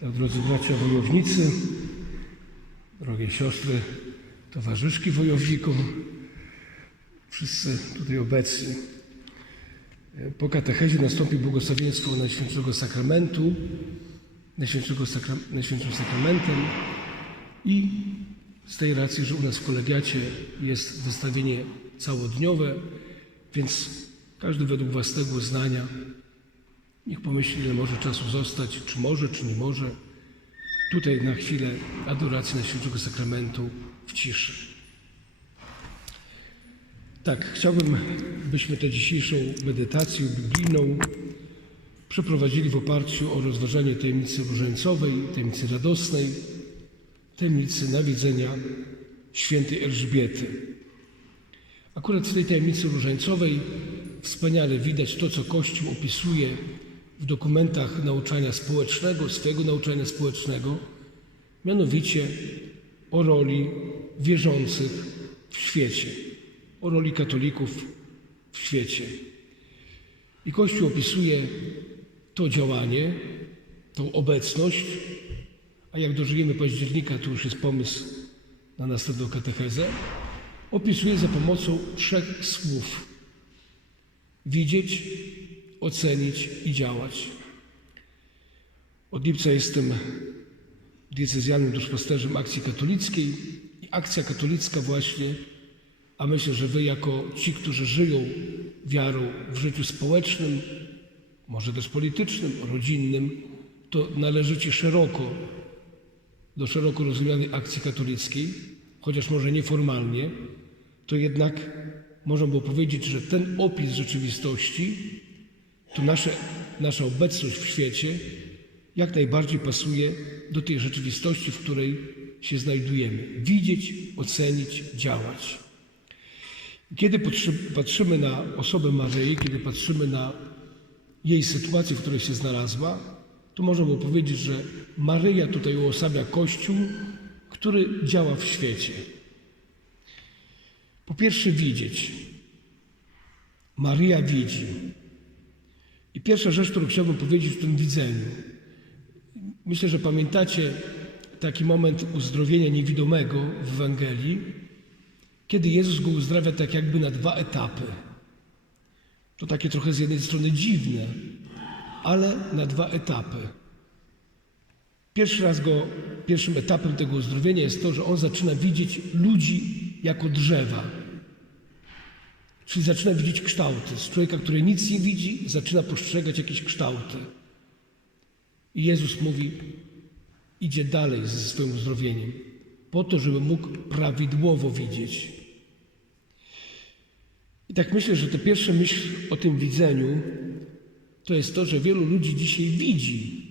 Tak, drodzy bracia wojownicy, drogie siostry, towarzyszki wojowników, wszyscy tutaj obecni. Po katechezie nastąpi błogosławieństwo Najświętszego Sakramentu, Najświętszego Sakra, Najświętszym Sakramentem i z tej racji, że u nas w kolegiacie jest wystawienie całodniowe, więc każdy według własnego uznania niech pomyśli, ile może czasu zostać, czy może, czy nie może. Tutaj na chwilę adoracji Najświętszego Sakramentu w ciszy. Tak, chciałbym, byśmy tę dzisiejszą medytację biblijną przeprowadzili w oparciu o rozważanie tajemnicy różańcowej, tajemnicy radosnej, tajemnicy nawiedzenia świętej Elżbiety. Akurat w tej tajemnicy różańcowej wspaniale widać to, co Kościół opisuje w dokumentach nauczania społecznego, swojego nauczania społecznego, mianowicie o roli wierzących w świecie, o roli katolików w świecie. I Kościół opisuje to działanie, tą obecność, a jak dożyjemy października, to już jest pomysł na następną katechezę, opisuje za pomocą trzech słów: widzieć, ocenić i działać. Od lipca jestem diecezjalnym duszpasterzem akcji katolickiej i akcja katolicka właśnie, a myślę, że wy jako ci, którzy żyją wiarą w życiu społecznym, może też politycznym, rodzinnym, to należycie szeroko do szeroko rozumianej akcji katolickiej, chociaż może nieformalnie, to jednak można było powiedzieć, że ten opis rzeczywistości, to nasze, nasza obecność w świecie jak najbardziej pasuje do tej rzeczywistości, w której się znajdujemy. Widzieć, ocenić, działać. Kiedy patrzymy na osobę Maryi, kiedy patrzymy na jej sytuację, w której się znalazła, to możemy powiedzieć, że Maryja tutaj uosabia Kościół, który działa w świecie. Po pierwsze, widzieć. Maryja widzi. I pierwsza rzecz, którą chciałbym powiedzieć w tym widzeniu. Myślę, że pamiętacie taki moment uzdrowienia niewidomego w Ewangelii, kiedy Jezus go uzdrawia tak jakby na dwa etapy. To takie trochę z jednej strony dziwne, ale na dwa etapy. Pierwszy raz go, pierwszym etapem tego uzdrowienia jest to, że on zaczyna widzieć ludzi jako drzewa. Czyli zaczyna widzieć kształty. Z człowieka, który nic nie widzi, zaczyna postrzegać jakieś kształty. I Jezus mówi, idzie dalej ze swoim uzdrowieniem, po to, żeby mógł prawidłowo widzieć. I tak myślę, że to pierwsza myśl o tym widzeniu to jest to, że wielu ludzi dzisiaj widzi.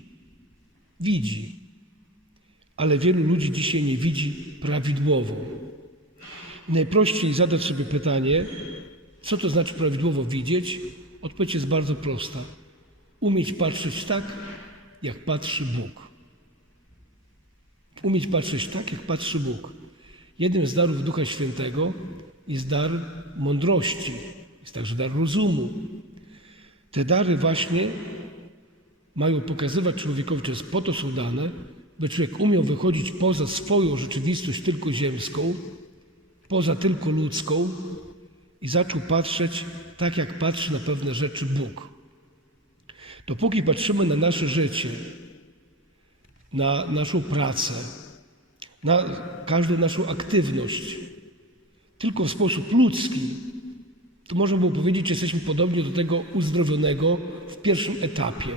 Widzi. Ale wielu ludzi dzisiaj nie widzi prawidłowo. Najprościej zadać sobie pytanie, co to znaczy prawidłowo widzieć? Odpowiedź jest bardzo prosta. Umieć patrzeć tak, jak patrzy Bóg. Umieć patrzeć tak, jak patrzy Bóg. Jednym z darów Ducha Świętego jest dar mądrości, jest także dar rozumu. Te dary właśnie mają pokazywać człowiekowi, czy po to są dane, by człowiek umiał wychodzić poza swoją rzeczywistość tylko ziemską, poza tylko ludzką i zaczął patrzeć tak, jak patrzy na pewne rzeczy Bóg. Dopóki patrzymy na nasze życie, na naszą pracę, na każdą naszą aktywność, tylko w sposób ludzki, to można było powiedzieć, że jesteśmy podobni do tego uzdrowionego w pierwszym etapie.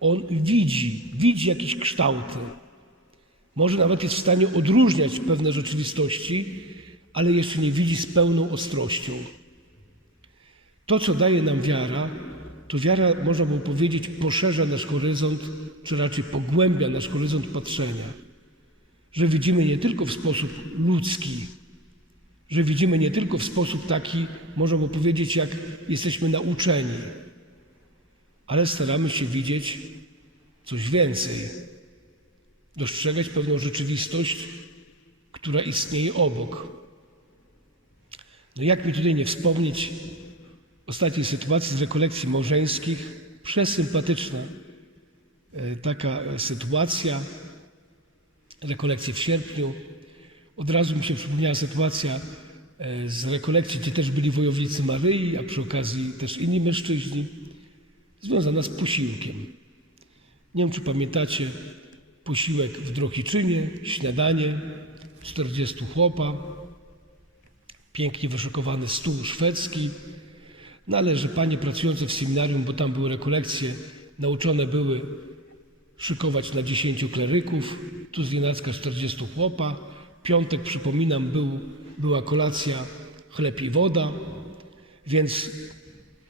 On widzi, widzi jakieś kształty. Może nawet jest w stanie odróżniać pewne rzeczywistości, ale jeszcze nie widzi z pełną ostrością. To, co daje nam wiara, to wiara, można by powiedzieć, poszerza nasz horyzont, czy raczej pogłębia nasz horyzont patrzenia. Że widzimy nie tylko w sposób ludzki, że widzimy nie tylko w sposób taki, można by powiedzieć, jak jesteśmy nauczeni, ale staramy się widzieć coś więcej, dostrzegać pewną rzeczywistość, która istnieje obok. No jak mi tutaj nie wspomnieć ostatniej sytuacji z rekolekcji małżeńskich, przesympatyczna. e, taka e, sytuacja, rekolekcje w sierpniu. Od razu mi się przypomniała sytuacja e, z rekolekcji, gdzie też byli wojownicy Maryi, a przy okazji też inni mężczyźni, związana z posiłkiem. Nie wiem, czy pamiętacie posiłek w Drohiczynie, śniadanie, 40 chłopa, pięknie wyszykowany stół szwedzki. No ale że panie pracujące w seminarium, bo tam były rekolekcje, nauczone były szykować na 10 kleryków, tu z nienacka 40 chłopa. Piątek, przypominam, był, była kolacja, chleb i woda, więc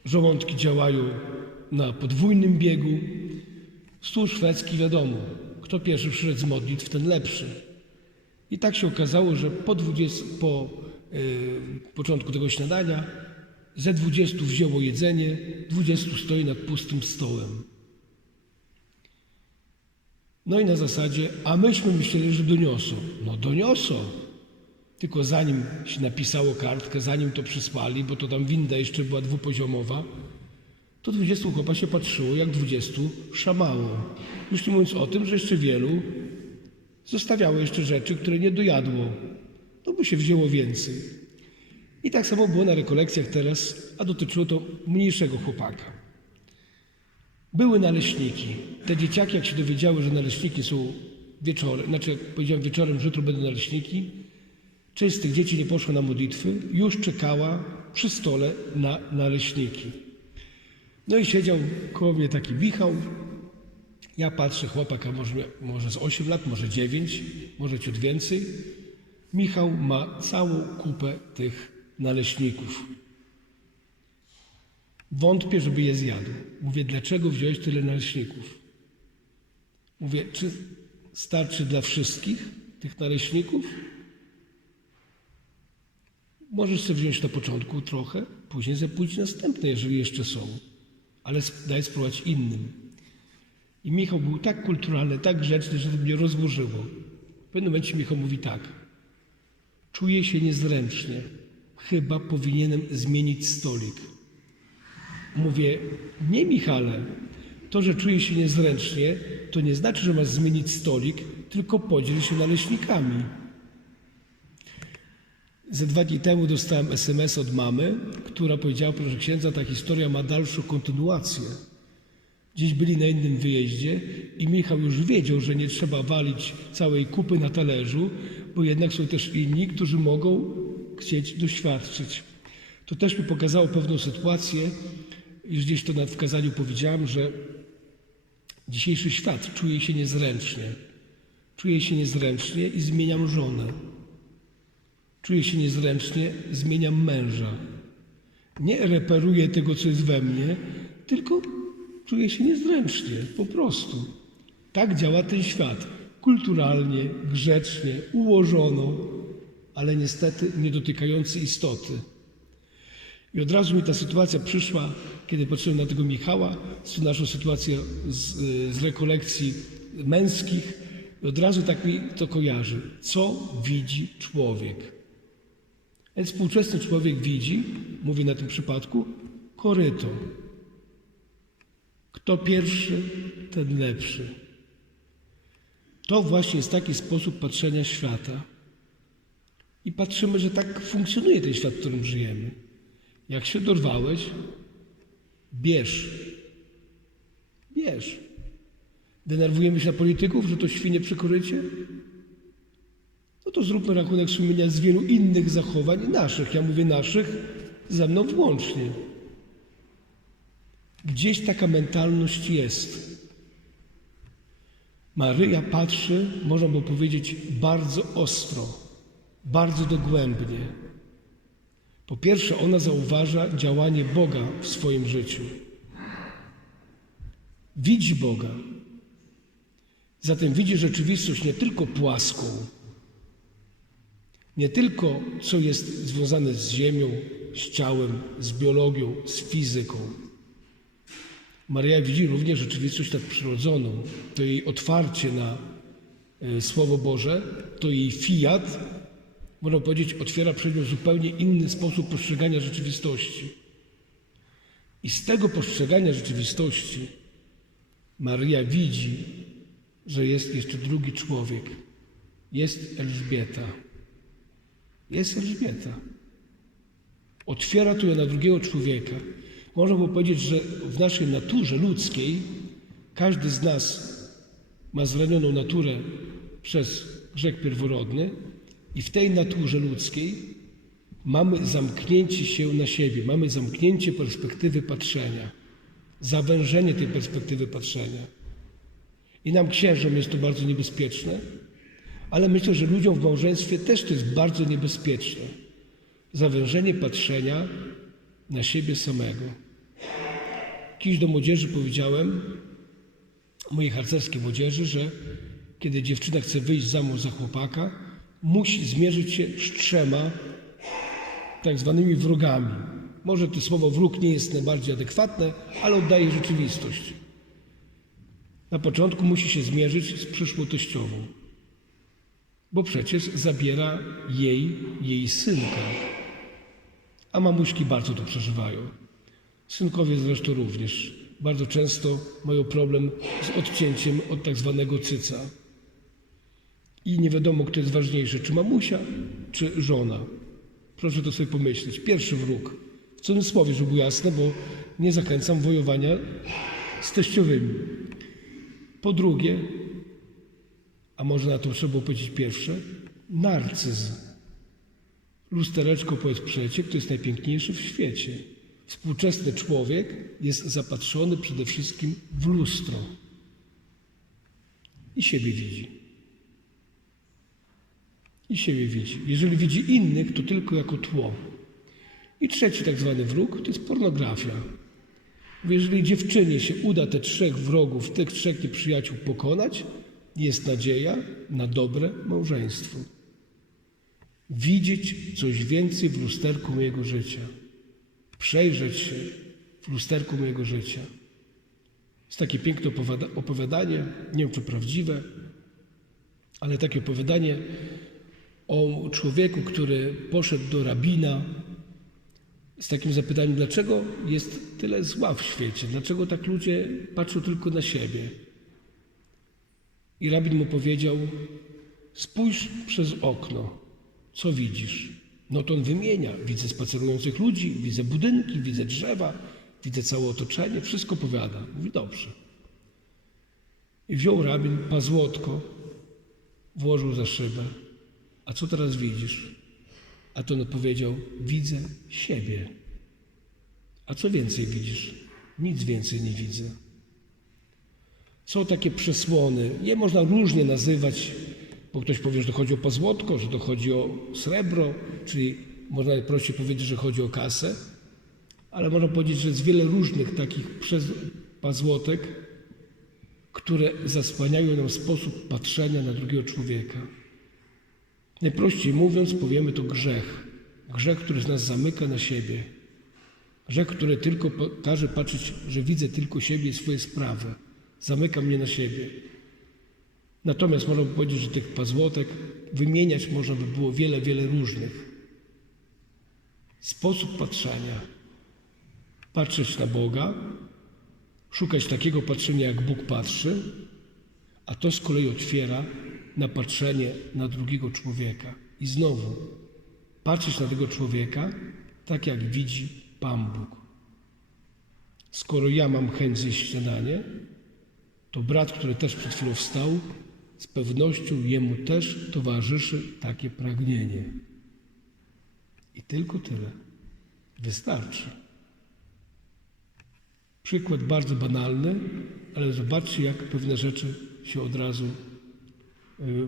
żołądki działają na podwójnym biegu. Stół szwedzki wiadomo, kto pierwszy przyszedł z modlitw, ten lepszy. I tak się okazało, że po, 20, po yy, początku tego śniadania ze 20 wzięło jedzenie, 20 stoi nad pustym stołem. No i na zasadzie, a myśmy myśleli, że doniosą. No doniosą. Tylko zanim się napisało kartkę, zanim to przysłali, bo to tam winda jeszcze była dwupoziomowa, to 20 chłopa się patrzyło, jak 20 szamało. Już nie mówiąc o tym, że jeszcze wielu zostawiało jeszcze rzeczy, które nie dojadło, no bo się wzięło więcej. I tak samo było na rekolekcjach teraz, a dotyczyło to mniejszego chłopaka. Były naleśniki. Te dzieciaki, jak się dowiedziały, że naleśniki są wieczorem, znaczy jak powiedziałem wieczorem, że jutro będą naleśniki, część z tych dzieci nie poszła na modlitwy, już czekała przy stole na naleśniki. No i siedział koło mnie taki Michał. Ja patrzę, chłopaka może, może z 8 lat, może 9, może ciut więcej. Michał ma całą kupę tych naleśników. Wątpię, żeby je zjadł. Mówię, dlaczego wziąłeś tyle naleśników? Mówię, czy starczy dla wszystkich tych naleśników? Możesz sobie wziąć na początku trochę, później zapójść następne, jeżeli jeszcze są. Ale daj spróbować innym. I Michał był tak kulturalny, tak grzeczny, że to mnie rozburzyło. W pewnym momencie Michał mówi tak. Czuję się niezręcznie. Chyba powinienem zmienić stolik. Mówię, nie Michale, to, że czuję się niezręcznie, to nie znaczy, że masz zmienić stolik, tylko podziel się naleśnikami. Ze dwa dni temu dostałem SMS od mamy, która powiedziała, proszę księdza, ta historia ma dalszą kontynuację. Gdzieś byli na innym wyjeździe i Michał już wiedział, że nie trzeba walić całej kupy na talerzu, bo jednak są też inni, którzy mogą chcieć doświadczyć. To też mi pokazało pewną sytuację, już gdzieś to w kazaniu powiedziałem, że dzisiejszy świat czuje się niezręcznie. Czuję się niezręcznie i zmieniam żonę. Czuję się niezręcznie, zmieniam męża. Nie reperuję tego, co jest we mnie, tylko czuję się niezręcznie, po prostu. Tak działa ten świat. Kulturalnie, grzecznie, ułożono, ale niestety nie dotykający istoty. I od razu mi ta sytuacja przyszła, kiedy patrzyłem na tego Michała, z naszą sytuację z, z rekolekcji męskich. I od razu tak mi to kojarzy. Co widzi człowiek? Więc współczesny człowiek widzi, mówię na tym przypadku, koryto. Kto pierwszy, ten lepszy. To właśnie jest taki sposób patrzenia świata. I patrzymy, że tak funkcjonuje ten świat, w którym żyjemy. Jak się dorwałeś, bierz. Bierz. Denerwujemy się na polityków, że to świnie przy korycie? No to zróbmy rachunek sumienia z wielu innych zachowań naszych. Ja mówię naszych, ze mną włącznie. Gdzieś taka mentalność jest. Maryja patrzy, można by powiedzieć, bardzo ostro, bardzo dogłębnie. Po pierwsze, ona zauważa działanie Boga w swoim życiu. Widzi Boga. Zatem widzi rzeczywistość nie tylko płaską, nie tylko co jest związane z ziemią, z ciałem, z biologią, z fizyką. Maria widzi również rzeczywistość tak przyrodzoną. To jej otwarcie na e, Słowo Boże, to jej fiat, można powiedzieć, otwiera przed nią zupełnie inny sposób postrzegania rzeczywistości. I z tego postrzegania rzeczywistości Maria widzi, że jest jeszcze drugi człowiek. Jest Elżbieta. Jest Elżbieta. Otwiera tu ją na drugiego człowieka. Można by powiedzieć, że w naszej naturze ludzkiej każdy z nas ma zranioną naturę przez grzech pierworodny i w tej naturze ludzkiej mamy zamknięcie się na siebie, mamy zamknięcie perspektywy patrzenia, zawężenie tej perspektywy patrzenia. I nam księżom jest to bardzo niebezpieczne, ale myślę, że ludziom w małżeństwie też to jest bardzo niebezpieczne. Zawężenie patrzenia na siebie samego. Kiedyś do młodzieży powiedziałem, mojej harcerskiej młodzieży, że kiedy dziewczyna chce wyjść za mąż za chłopaka, musi zmierzyć się z trzema tak zwanymi wrogami. Może to słowo wróg nie jest najbardziej adekwatne, ale oddaje rzeczywistość. Na początku musi się zmierzyć z przyszłą teściową, bo przecież zabiera jej, jej synka. A mamuśki bardzo to przeżywają. Synkowie zresztą również. Bardzo często mają problem z odcięciem od tak zwanego cyca. I nie wiadomo, kto jest ważniejszy, czy mamusia, czy żona. Proszę to sobie pomyśleć. Pierwszy wróg. W cudzysłowie, żeby było jasne, bo nie zachęcam wojowania z teściowymi. Po drugie, a może na to trzeba powiedzieć pierwsze, narcyzm. Lustereczko powiedz przecie, kto jest najpiękniejszy w świecie. Współczesny człowiek jest zapatrzony przede wszystkim w lustro i siebie widzi. I siebie widzi. Jeżeli widzi innych, to tylko jako tło. I trzeci tak zwany wróg to jest pornografia. Jeżeli dziewczynie się uda te trzech wrogów, tych trzech nieprzyjaciół pokonać, jest nadzieja na dobre małżeństwo. Widzieć coś więcej w lusterku mojego życia. Przejrzeć się w lusterku mojego życia. Jest takie piękne opowiadanie, nie wiem czy prawdziwe, ale takie opowiadanie o człowieku, który poszedł do rabina z takim zapytaniem, dlaczego jest tyle zła w świecie, dlaczego tak ludzie patrzą tylko na siebie. I rabin mu powiedział: Spójrz przez okno, co widzisz? No to on wymienia: widzę spacerujących ludzi, widzę budynki, widzę drzewa, widzę całe otoczenie, wszystko powiada. Mówi: Dobrze. I wziął rabin pazłotko, włożył za szybę. A co teraz widzisz? A to on odpowiedział: Widzę siebie. A co więcej widzisz? Nic więcej nie widzę. Są takie przesłony. Je można różnie nazywać, bo ktoś powie, że to chodzi o pazłotko, że to chodzi o srebro, czyli można prościej powiedzieć, że chodzi o kasę, ale można powiedzieć, że jest wiele różnych takich pazłotek, które zasłaniają nam sposób patrzenia na drugiego człowieka. Najprościej mówiąc, powiemy to grzech. Grzech, który z nas zamyka na siebie. Grzech, który tylko każe patrzeć, że widzę tylko siebie i swoje sprawy. Zamyka mnie na siebie. Natomiast można by powiedzieć, że tych pazłotek wymieniać można by było wiele, wiele różnych. Sposób patrzenia. Patrzeć na Boga, szukać takiego patrzenia, jak Bóg patrzy, a to z kolei otwiera na patrzenie na drugiego człowieka. I znowu patrzeć na tego człowieka tak, jak widzi Pan Bóg. Skoro ja mam chęć zjeść śniadanie, to brat, który też przed chwilą wstał, z pewnością jemu też towarzyszy takie pragnienie. I tylko tyle. Wystarczy. Przykład bardzo banalny, ale zobaczcie, jak pewne rzeczy się od razu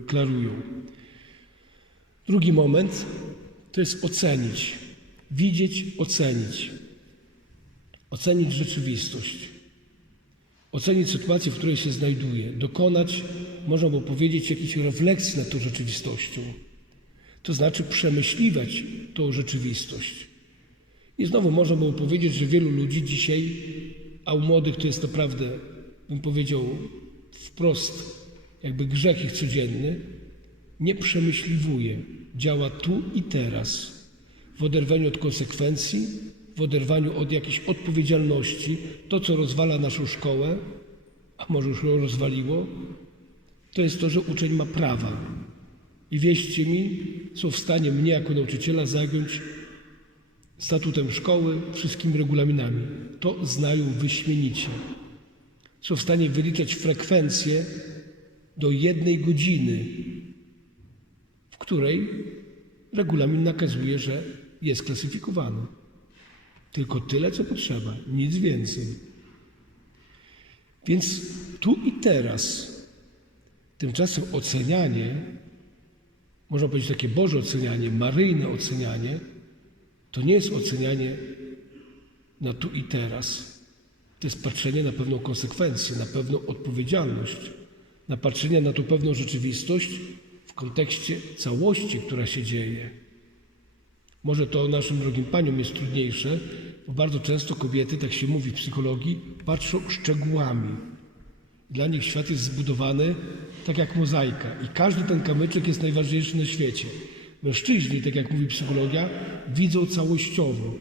klarują. Drugi moment to jest ocenić. Widzieć, ocenić. Ocenić rzeczywistość. Ocenić sytuację, w której się znajduje. Dokonać, można by powiedzieć, jakiejś refleksji nad tą rzeczywistością. To znaczy przemyśliwać tą rzeczywistość. I znowu można by powiedzieć, że wielu ludzi dzisiaj, a u młodych to jest naprawdę, bym powiedział, wprost, jakby grzech ich codzienny, nie przemyśliwuje, działa tu i teraz, w oderwaniu od konsekwencji, w oderwaniu od jakiejś odpowiedzialności, to co rozwala naszą szkołę, a może już ją rozwaliło, to jest to, że uczeń ma prawa. I wierzcie mi, są w stanie mnie jako nauczyciela zagiąć statutem szkoły, wszystkimi regulaminami. To znają wyśmienicie. Są w stanie wyliczać frekwencję do jednej godziny, w której regulamin nakazuje, że jest klasyfikowany. Tylko tyle, co potrzeba, nic więcej. Więc tu i teraz, tymczasem ocenianie, można powiedzieć takie Boże ocenianie, maryjne ocenianie, to nie jest ocenianie na tu i teraz. To jest patrzenie na pewną konsekwencję, na pewną odpowiedzialność, na patrzenie na tą pewną rzeczywistość w kontekście całości, która się dzieje. Może to naszym drogim paniom jest trudniejsze, bo bardzo często kobiety, tak się mówi w psychologii, patrzą szczegółami. Dla nich świat jest zbudowany tak jak mozaika i każdy ten kamyczek jest najważniejszy na świecie. Mężczyźni, tak jak mówi psychologia, widzą całościowo.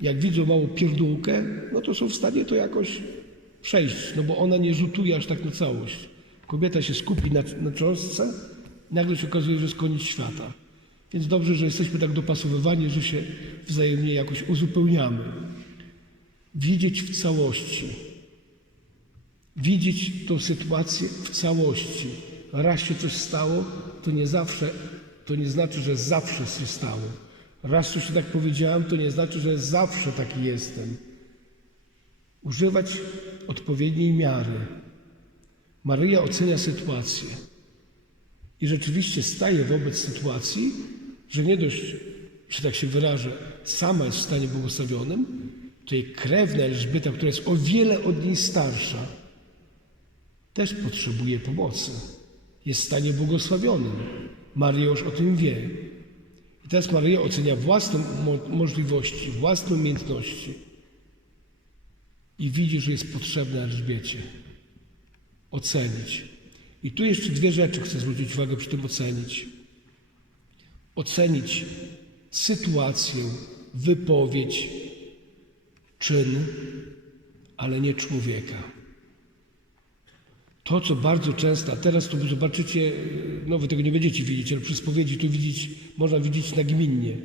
Jak widzą małą pierdółkę, no to są w stanie to jakoś przejść, no bo ona nie rzutuje aż tak na całość. Kobieta się skupi na, na cząstce, nagle się okazuje, że jest koniec świata. Więc dobrze, że jesteśmy tak dopasowywani, że się wzajemnie jakoś uzupełniamy. Widzieć w całości. Widzieć tą sytuację w całości. Raz się coś stało, to nie zawsze, to nie znaczy, że zawsze się stało. Raz coś tak powiedziałem, to nie znaczy, że zawsze taki jestem. Używać odpowiedniej miary. Maryja ocenia sytuację i rzeczywiście staje wobec sytuacji, że nie dość, że tak się wyrażę, sama jest w stanie błogosławionym, to jej krewna Elżbieta, która jest o wiele od niej starsza, też potrzebuje pomocy. Jest w stanie błogosławionym. Maria już o tym wie. I teraz Maryja ocenia własne mo- możliwości, własne umiejętności i widzi, że jest potrzebna Elżbiecie. Ocenić. I tu jeszcze dwie rzeczy chcę zwrócić uwagę przy tym ocenić. Ocenić sytuację, wypowiedź, czyn, ale nie człowieka. To, co bardzo często, a teraz to zobaczycie, no wy tego nie będziecie widzieć, ale przy spowiedzi to widzieć, można widzieć nagminnie.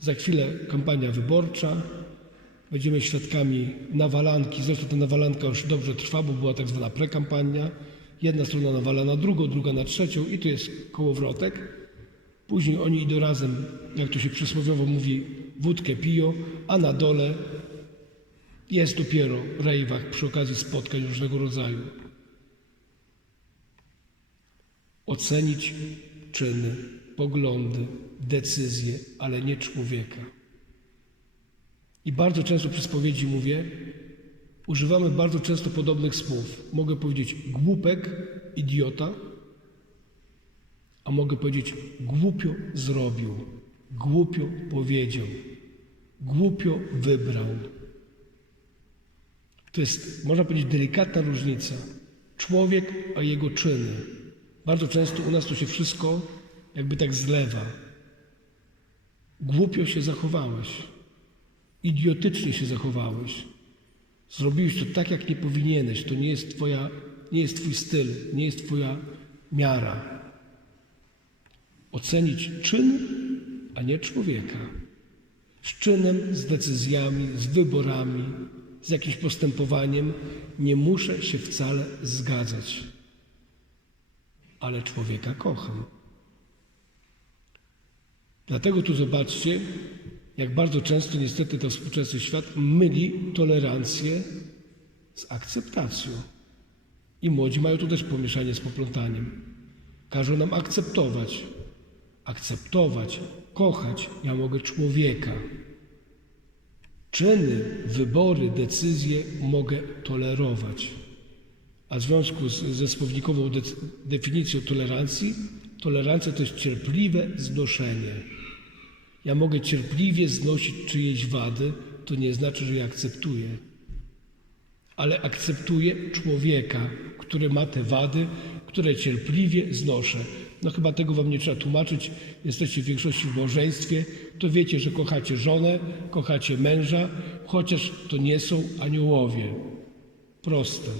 Za chwilę kampania wyborcza, będziemy świadkami nawalanki, zresztą ta nawalanka już dobrze trwa, bo była tak zwana prekampania. Jedna strona nawala na drugą, druga na trzecią i tu jest kołowrotek. Później oni idą razem, jak to się przysłowiowo mówi, wódkę piją, a na dole jest dopiero rejwach przy okazji spotkań różnego rodzaju. Ocenić czyny, poglądy, decyzje, ale nie człowieka. I bardzo często przy spowiedzi mówię, używamy bardzo często podobnych słów. Mogę powiedzieć głupek, idiota, a mogę powiedzieć głupio zrobił, głupio powiedział, głupio wybrał. To jest, można powiedzieć, delikatna różnica. Człowiek, a jego czyny. Bardzo często u nas to się wszystko jakby tak zlewa. Głupio się zachowałeś. Idiotycznie się zachowałeś. Zrobiłeś to tak, jak nie powinieneś. To nie jest, twoja, nie jest Twój styl, nie jest Twoja miara. Ocenić czyn, a nie człowieka. Z czynem, z decyzjami, z wyborami, z jakimś postępowaniem nie muszę się wcale zgadzać. Ale człowieka kocham. Dlatego tu zobaczcie, jak bardzo często niestety to współczesny świat myli tolerancję z akceptacją. I młodzi mają tu też pomieszanie z poplątaniem. Każą nam akceptować. Akceptować, kochać. Ja mogę człowieka. Czyny, wybory, decyzje mogę tolerować. A w związku z, ze słownikową de, definicją tolerancji, tolerancja to jest cierpliwe znoszenie. Ja mogę cierpliwie znosić czyjeś wady, to nie znaczy, że je akceptuję. Ale akceptuję człowieka, który ma te wady, które cierpliwie znoszę. No chyba tego wam nie trzeba tłumaczyć. Jesteście w większości w małżeństwie, to wiecie, że kochacie żonę, kochacie męża, chociaż to nie są aniołowie. Proste.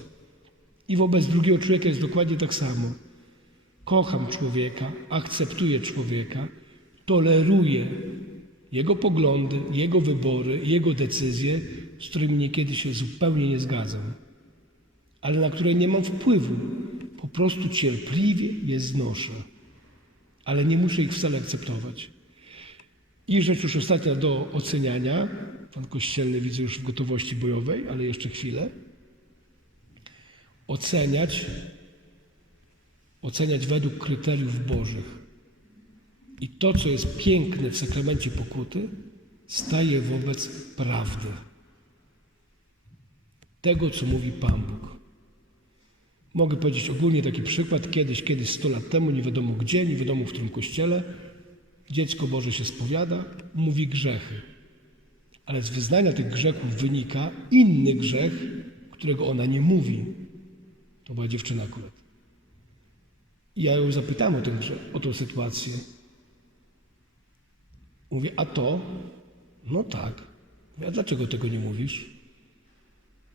I wobec drugiego człowieka jest dokładnie tak samo. Kocham człowieka, akceptuję człowieka, toleruję jego poglądy, jego wybory, jego decyzje, z którymi niekiedy się zupełnie nie zgadzam, ale na które nie mam wpływu. Po prostu cierpliwie je znoszę, ale nie muszę ich wcale akceptować. I rzecz już ostatnia do oceniania. Pan Kościelny widzę już w gotowości bojowej, ale jeszcze chwilę. Oceniać, oceniać według kryteriów Bożych. I to, co jest piękne w sakramencie pokuty, staje wobec prawdy. Tego, co mówi Pan Bóg. Mogę powiedzieć ogólnie taki przykład. Kiedyś, kiedyś 100 lat temu, nie wiadomo gdzie, nie wiadomo w którym kościele, dziecko Boże się spowiada, mówi grzechy. Ale z wyznania tych grzechów wynika inny grzech, którego ona nie mówi. To była dziewczyna akurat. I ja ją zapytałem o, ten o tą sytuację. Mówię, a to? No tak. Mówię, a dlaczego tego nie mówisz?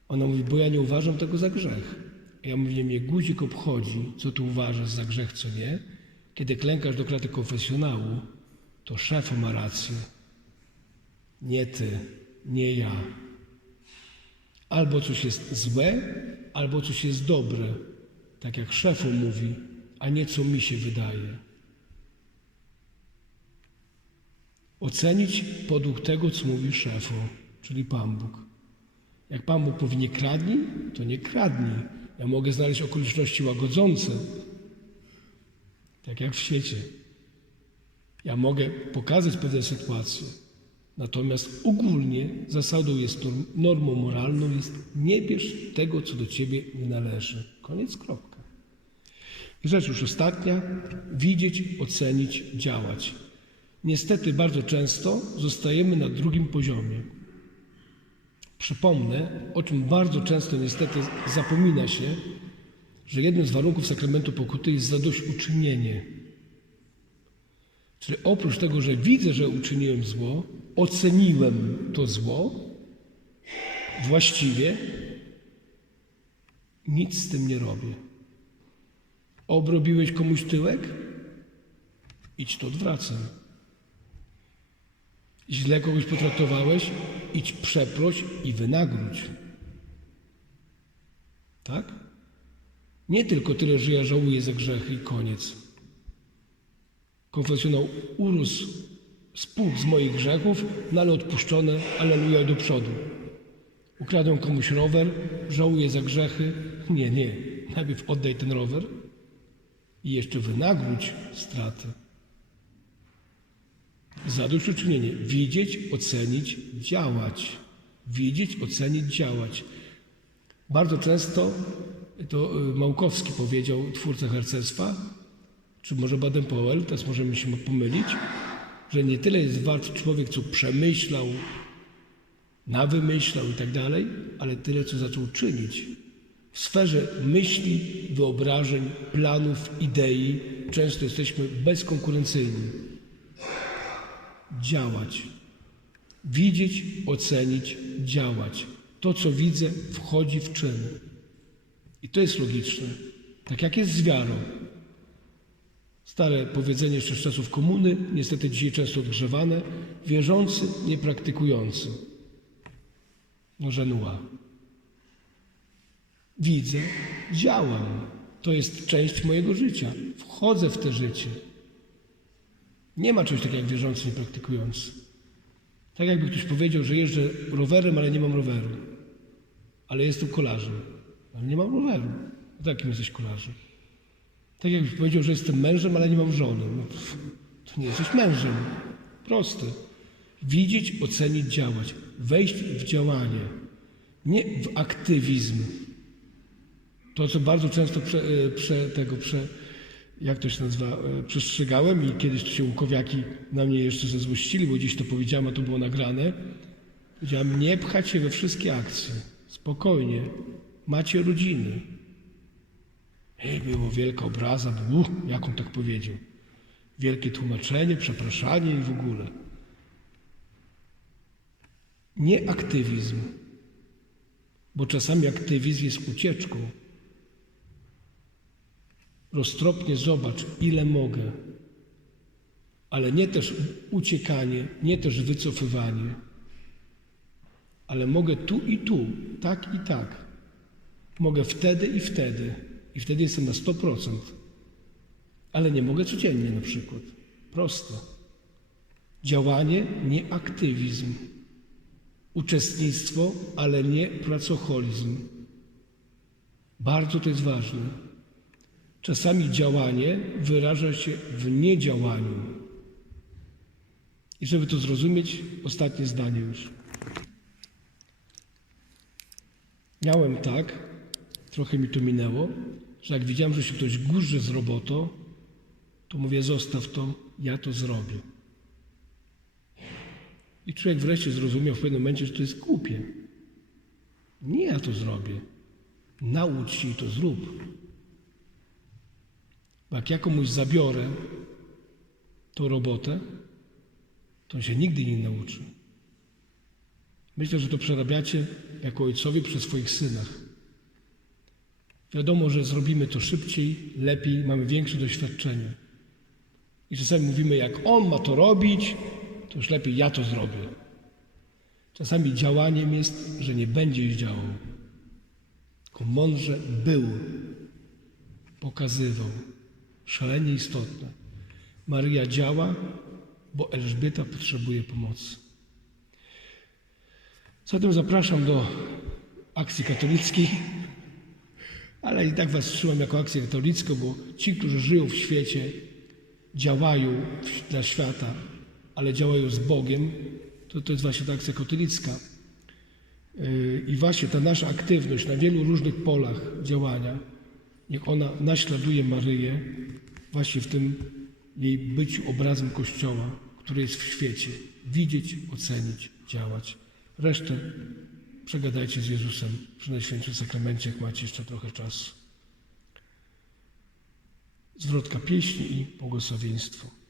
Ona mówi, bo ja nie uważam tego za grzech. Ja mówię, mnie guzik obchodzi, co tu uważasz za grzech, co nie. Kiedy klękasz do kraty konfesjonału, to szef ma rację. Nie ty, nie ja. Albo coś jest złe, albo coś jest dobre, tak jak szefu mówi, a nie co mi się wydaje. Ocenić podług tego, co mówi szefu, czyli Pan Bóg. Jak Pan Bóg mówi nie kradnij, to nie kradnij. Ja mogę znaleźć okoliczności łagodzące, tak jak w świecie. Ja mogę pokazać pewne sytuacje. Natomiast ogólnie zasadą jest normą moralną jest nie bierz tego, co do ciebie nie należy. Koniec, kropka. I rzecz już ostatnia, widzieć, ocenić, działać. Niestety bardzo często zostajemy na drugim poziomie. Przypomnę, o czym bardzo często niestety zapomina się, że jednym z warunków sakramentu pokuty jest zadośćuczynienie. Czyli oprócz tego, że widzę, że uczyniłem zło, oceniłem to zło właściwie, nic z tym nie robię. Obrobiłeś komuś tyłek? Idź to odwracam. Źle kogoś potraktowałeś? Idź przeproś i wynagródź. Tak? Nie tylko tyle, że ja żałuję za grzechy i koniec. Konfesjonał urósł pług z moich grzechów, no ale odpuszczone, aleluja do przodu. Ukradłem komuś rower, żałuję za grzechy. Nie, nie. Najpierw oddaj ten rower i jeszcze wynagródź straty. Zadośćuczynienie. Widzieć, ocenić, działać. Widzieć, ocenić, działać. Bardzo często to y, Małkowski powiedział, twórca harcerstwa, czy może Baden-Powell, teraz możemy się pomylić, że nie tyle jest wart człowiek, co przemyślał, nawymyślał i tak dalej, ale tyle, co zaczął czynić. W sferze myśli, wyobrażeń, planów, idei często jesteśmy bezkonkurencyjni. Działać. Widzieć, ocenić, działać. To, co widzę, wchodzi w czyn. I to jest logiczne. Tak jak jest z wiarą. Stare powiedzenie jeszcze z czasów komuny, niestety dzisiaj często odgrzewane. Wierzący, niepraktykujący. No żenua. Widzę, działam. To jest część mojego życia. Wchodzę w te życie. Nie ma czegoś takiego jak wierzący, niepraktykujący. Tak jakby ktoś powiedział, że jeżdżę rowerem, ale nie mam roweru. Ale jestem kolarzem. Ale nie mam roweru. No Takim jesteś kolarzem. Tak jakbyś powiedział, że jestem mężem, ale nie mam żony. No, to nie jesteś mężem. Proste. Widzieć, ocenić, działać. Wejść w działanie. Nie w aktywizm. To, co bardzo często prze, e, prze, tego, prze, jak to się nazywa, e, przestrzegałem i kiedyś się łukowiaki na mnie jeszcze zezłościli, bo gdzieś to powiedziałem, a to było nagrane. Powiedziałem, nie pchać się we wszystkie akcje. Spokojnie. Macie rodziny. I było wielka obraza, bo jak on tak powiedział. Wielkie tłumaczenie, przepraszanie i w ogóle. Nie aktywizm, bo czasami aktywizm jest ucieczką, roztropnie zobacz, ile mogę, ale nie też uciekanie, nie też wycofywanie, ale mogę tu i tu, tak i tak. Mogę wtedy i wtedy, i wtedy jestem na 100%, ale nie mogę codziennie na przykład. Proste. Działanie, nie aktywizm. Uczestnictwo, ale nie pracocholizm. Bardzo to jest ważne. Czasami działanie wyraża się w niedziałaniu. I żeby to zrozumieć, ostatnie zdanie już. Miałem tak, trochę mi to minęło, że jak widziałem, że się ktoś gurzy z robotą, to mówię, zostaw to, ja to zrobię. I człowiek wreszcie zrozumiał w pewnym momencie, że to jest głupie. Nie ja to zrobię. Naucz się i to zrób. Bo jak ja komuś zabiorę tą robotę, to on się nigdy nie nauczy. Myślę, że to przerabiacie jako ojcowie przy swoich synach. Wiadomo, że zrobimy to szybciej, lepiej, mamy większe doświadczenie. I czasami mówimy, jak on ma to robić, to już lepiej ja to zrobię. Czasami działaniem jest, że nie będziesz działał, tylko mądrze był, pokazywał. Szalenie istotne. Maryja działa, bo Elżbieta potrzebuje pomocy. Zatem zapraszam do akcji katolickiej, ale i tak Was trzymam jako akcję katolicką, bo ci, którzy żyją w świecie, działają dla świata, ale działają z Bogiem, to, to jest właśnie ta akcja katolicka. Yy, I właśnie ta nasza aktywność na wielu różnych polach działania, niech ona naśladuje Maryję właśnie w tym jej byciu obrazem Kościoła, który jest w świecie. Widzieć, ocenić, działać. Resztę przegadajcie z Jezusem przy Najświętszym Sakramencie, jak macie jeszcze trochę czasu. Zwrotka pieśni i błogosławieństwo.